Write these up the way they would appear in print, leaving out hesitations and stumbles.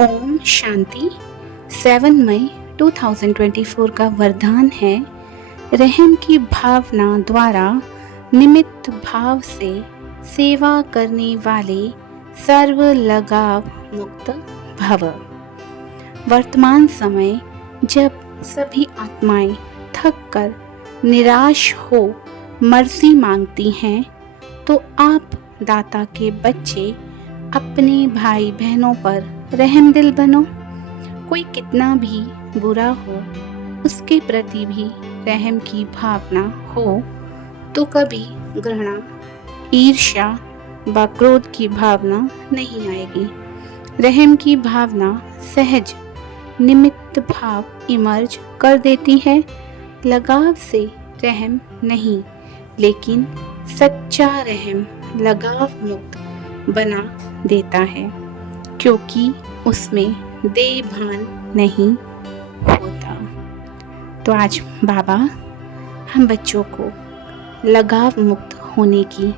ओम शांति। 7 मई 2024 का वरदान है, रहम की भावना द्वारा निमित्त भाव से सेवा करने वाले सर्व लगाव मुक्त भव। वर्तमान समय जब सभी आत्माएं थक कर निराश हो मर्जी मांगती हैं, तो आप दाता के बच्चे अपने भाई बहनों पर रहमदिल बनो। कोई कितना भी बुरा हो, उसके प्रति भी रहम की भावना हो तो कभी घृणा, ईर्ष्या व क्रोध की भावना नहीं आएगी। रहम की भावना सहज निमित्त भाव इमर्ज कर देती है। लगाव से रहम नहीं, लेकिन सच्चा रहम लगाव मुक्त बना देता है, क्योंकि उसमें देह भान नहीं होता। तो आज बाबा हम बच्चों को लगाव मुक्त होने की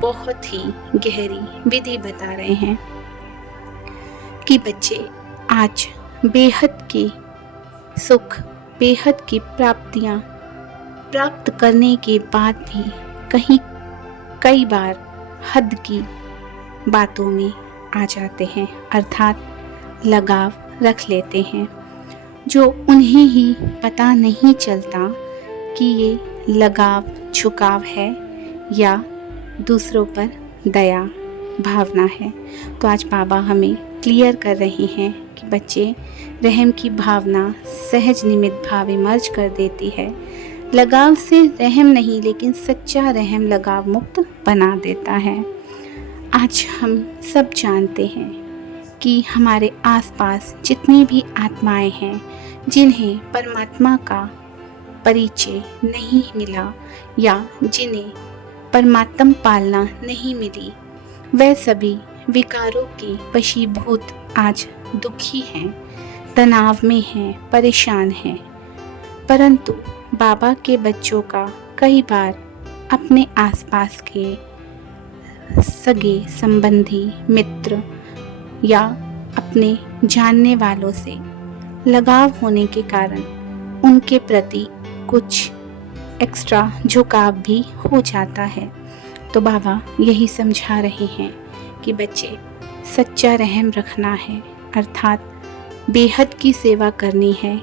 बहुत ही गहरी विधि बता रहे हैं कि बच्चे आज बेहद के सुख, बेहद की प्राप्तियां प्राप्त करने के बाद भी कई बार हद की बातों में आ जाते हैं, अर्थात लगाव रख लेते हैं, जो उन्हें ही पता नहीं चलता कि ये लगाव झुकाव है या दूसरों पर दया भावना है। तो आज बाबा हमें क्लियर कर रहे हैं कि बच्चे, रहम की भावना सहज निमित्त भाव इमर्ज कर देती है। लगाव से रहम नहीं, लेकिन सच्चा रहम लगाव मुक्त बना देता है। आज हम सब जानते हैं कि हमारे आसपास जितनी भी आत्माएं हैं, जिन्हें परमात्मा का परिचय नहीं मिला या जिन्हें परमात्म पालना नहीं मिली, वह सभी विकारों के वशीभूत आज दुखी हैं, तनाव में हैं, परेशान हैं। परंतु बाबा के बच्चों का कई बार अपने आसपास के सगे संबंधी, मित्र या अपने जानने वालों से लगाव होने के कारण उनके प्रति कुछ एक्स्ट्रा झुकाव भी हो जाता है। तो बाबा यही समझा रहे हैं कि बच्चे, सच्चा रहम रखना है, अर्थात बेहद की सेवा करनी है।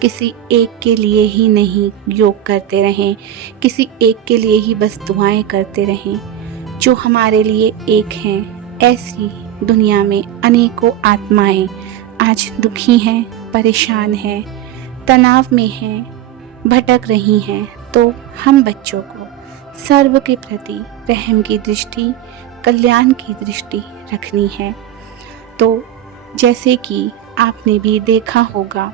किसी एक के लिए ही नहीं योग करते रहें, किसी एक के लिए ही बस दुआएं करते रहें। जो हमारे लिए एक हैं, ऐसी दुनिया में अनेकों आत्माएं आज दुखी हैं, परेशान हैं, तनाव में हैं, भटक रही हैं। तो हम बच्चों को सर्व के प्रति रहम की दृष्टि, कल्याण की दृष्टि रखनी है। तो जैसे कि आपने भी देखा होगा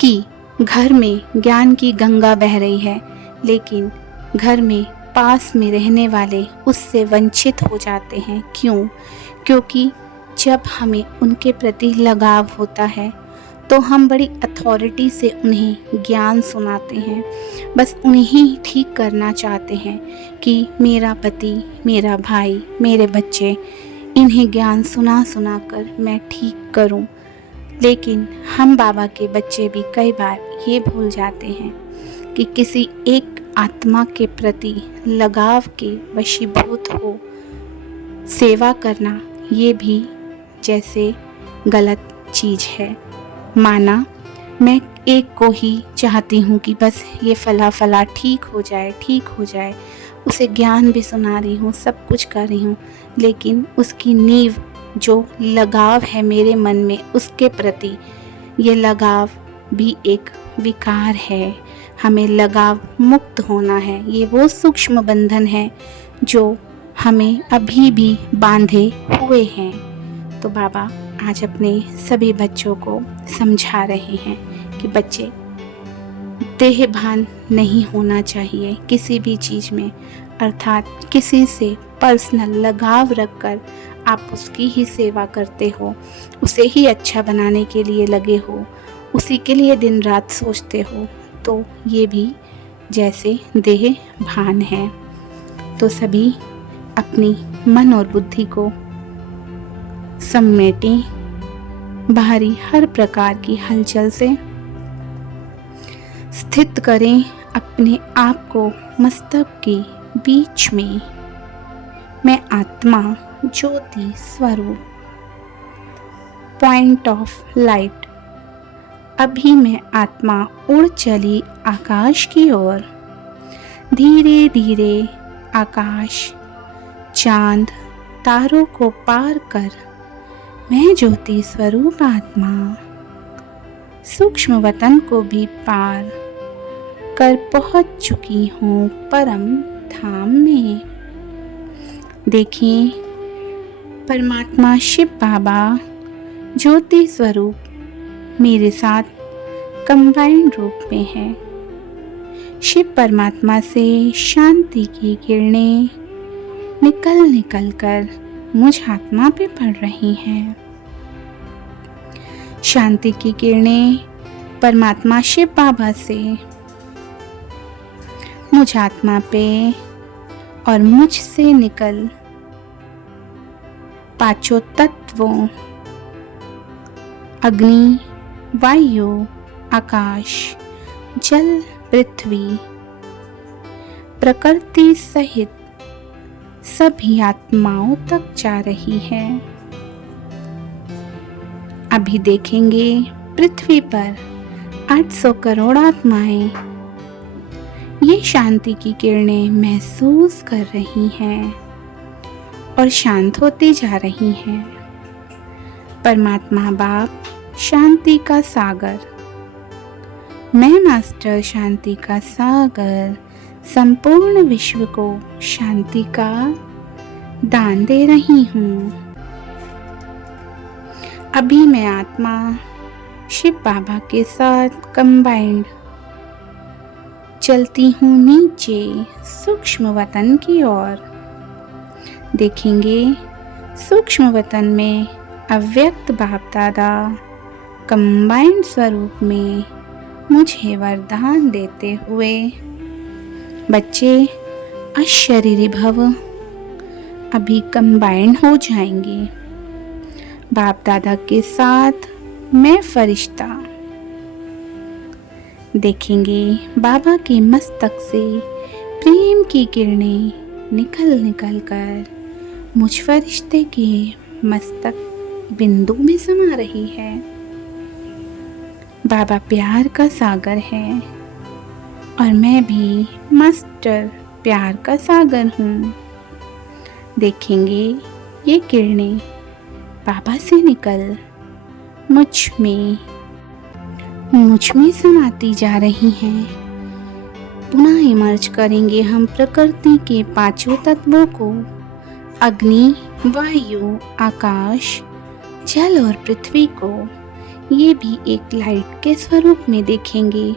कि घर में ज्ञान की गंगा बह रही है, लेकिन घर में पास में रहने वाले उससे वंचित हो जाते हैं। क्यों? क्योंकि जब हमें उनके प्रति लगाव होता है तो हम बड़ी अथॉरिटी से उन्हें ज्ञान सुनाते हैं, बस उन्हें ही ठीक करना चाहते हैं कि मेरा पति, मेरा भाई, मेरे बच्चे, इन्हें ज्ञान सुना सुना कर मैं ठीक करूं। लेकिन हम बाबा के बच्चे भी कई बार ये भूल जाते हैं कि किसी एक आत्मा के प्रति लगाव के वशीभूत हो सेवा करना, ये भी जैसे गलत चीज़ है। माना मैं एक को ही चाहती हूँ कि बस ये फला फला ठीक हो जाए, उसे ज्ञान भी सुना रही हूँ, सब कुछ कर रही हूँ, लेकिन उसकी नींव जो लगाव है मेरे मन में उसके प्रति, ये लगाव भी एक विकार है। हमें लगाव मुक्त होना है। ये वो सूक्ष्म बंधन है जो हमें अभी भी बांधे हुए हैं। तो बाबा आज अपने सभी बच्चों को समझा रहे हैं कि बच्चे, देह भान नहीं होना चाहिए किसी भी चीज़ में, अर्थात किसी से पर्सनल लगाव रखकर आप उसकी ही सेवा करते हो, उसे ही अच्छा बनाने के लिए लगे हो, उसी के लिए दिन रात सोचते हो, तो ये भी जैसे देह भान है। तो सभी अपनी मन और बुद्धि को समेटें, बाहरी हर प्रकार की हलचल से स्थित करें अपने आप को मस्तक के बीच में। मैं आत्मा ज्योति स्वरूप, पॉइंट ऑफ लाइट। अभी मैं आत्मा उड़ चली आकाश की ओर। धीरे धीरे आकाश, चांद, तारों को पार कर मैं ज्योति स्वरूप आत्मा सूक्ष्म वतन को भी पार कर पहुंच चुकी हूँ परम धाम में। देखिए, परमात्मा शिव बाबा ज्योति स्वरूप मेरे साथ कंबाइंड रूप में है। शिव परमात्मा से शांति की किरणें निकल कर मुझ आत्मा पे पड़ रही हैं। शांति की किरणें परमात्मा शिव बाबा से मुझ आत्मा पे और मुझ से निकल पांचों तत्वों अग्नि, वायु, आकाश, जल, पृथ्वी, प्रकृति सहित सभी आत्माओं तक जा रही है। अभी देखेंगे पृथ्वी पर 800 करोड़ आत्माएं ये शांति की किरणें महसूस कर रही हैं और शांत होती जा रही हैं। परमात्मा बाप शांति का सागर, मैं मास्टर शांति का सागर संपूर्ण विश्व को शांति का दान दे रही हूँ। अभी मैं आत्मा शिव बाबा के साथ कंबाइंड चलती हूँ नीचे सूक्ष्म वतन की ओर। देखेंगे सूक्ष्म वतन में अव्यक्त बाप दादा कंबाइंड स्वरूप में मुझे वरदान देते हुए, बच्चे अशरीरी भव अभी कंबाइंड हो जाएंगे। बाप दादा के साथ मैं फरिश्ता। देखेंगे बाबा के मस्तक से प्रेम की किरणें निकल कर मुझ फरिश्ते के मस्तक बिंदु में समा रही है। बाबा प्यार का सागर है और मैं भी मास्टर प्यार का सागर हूँ। देखेंगे ये किरणें बाबा से निकल मुझ में समाती जा रही हैं। पुनः इमर्ज करेंगे हम प्रकृति के पांचों तत्वों को, अग्नि, वायु, आकाश, जल और पृथ्वी को। ये भी एक लाइट के स्वरूप में देखेंगे।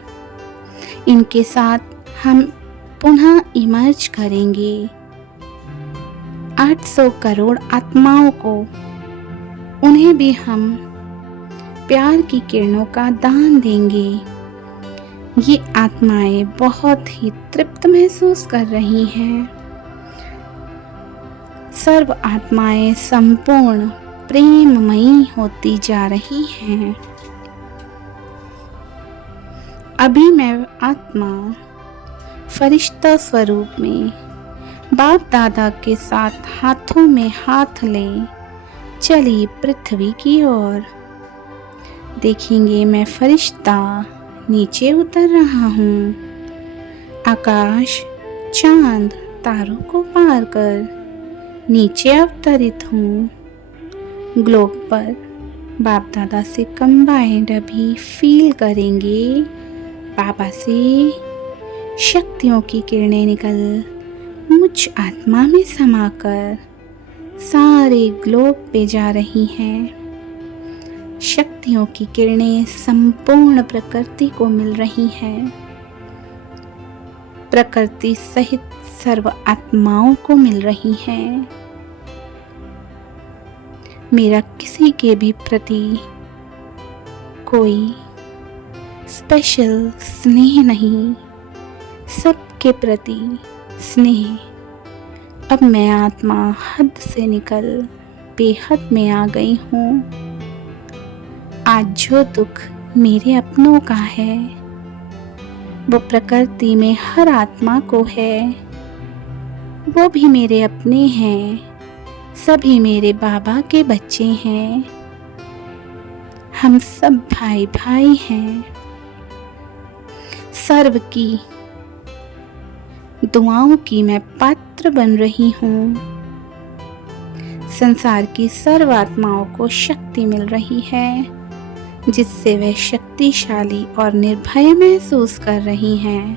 इनके साथ हम पुनः इमर्ज करेंगे 800 करोड़ आत्माओं को। उन्हें भी हम प्यार की किरणों का दान देंगे। ये आत्माएं बहुत ही तृप्त महसूस कर रही हैं। सर्व आत्माएं संपूर्ण प्रेममयी होती जा रही हैं। अभी मैं आत्मा फरिश्ता स्वरूप में बाप दादा के साथ हाथों में हाथ ले चली पृथ्वी की ओर। देखेंगे मैं फरिश्ता नीचे उतर रहा हूँ। आकाश, चांद, तारों को पार कर नीचे अवतरित हूँ। ग्लोब पर बाप दादा से कंबाइंड अभी फील करेंगे। बाबा से शक्तियों की किरणें निकल मुझ आत्मा में समाकर सारे ग्लोब पे जा रही हैं। शक्तियों की किरणें संपूर्ण प्रकृति को मिल रही हैं। प्रकृति सहित सर्व आत्माओं को मिल रही हैं। मेरा किसी के भी प्रति कोई स्पेशल स्नेह नहीं, सबके प्रति स्नेह। अब मैं आत्मा हद से निकल बेहद में आ गई हूँ। आज जो दुख मेरे अपनों का है वो प्रकृति में हर आत्मा को है। वो भी मेरे अपने हैं, सभी मेरे बाबा के बच्चे हैं। हम सब भाई भाई हैं। सर्व की दुआओं की मैं पात्र बन रही हूँ। संसार की सर्व आत्माओं को शक्ति मिल रही है, जिससे वे शक्तिशाली और निर्भय महसूस कर रही हैं।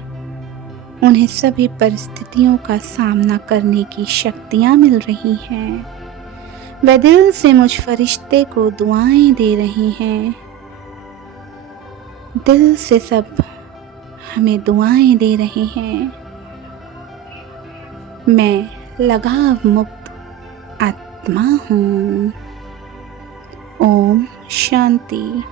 उन्हें सभी परिस्थितियों का सामना करने की शक्तियाँ मिल रही हैं। वे दिल से मुझ फरिश्ते को दुआएं दे रही हैं। दिल से सब हमें दुआएं दे रहे हैं। मैं लगाव मुक्त आत्मा हूँ। ओम शांति।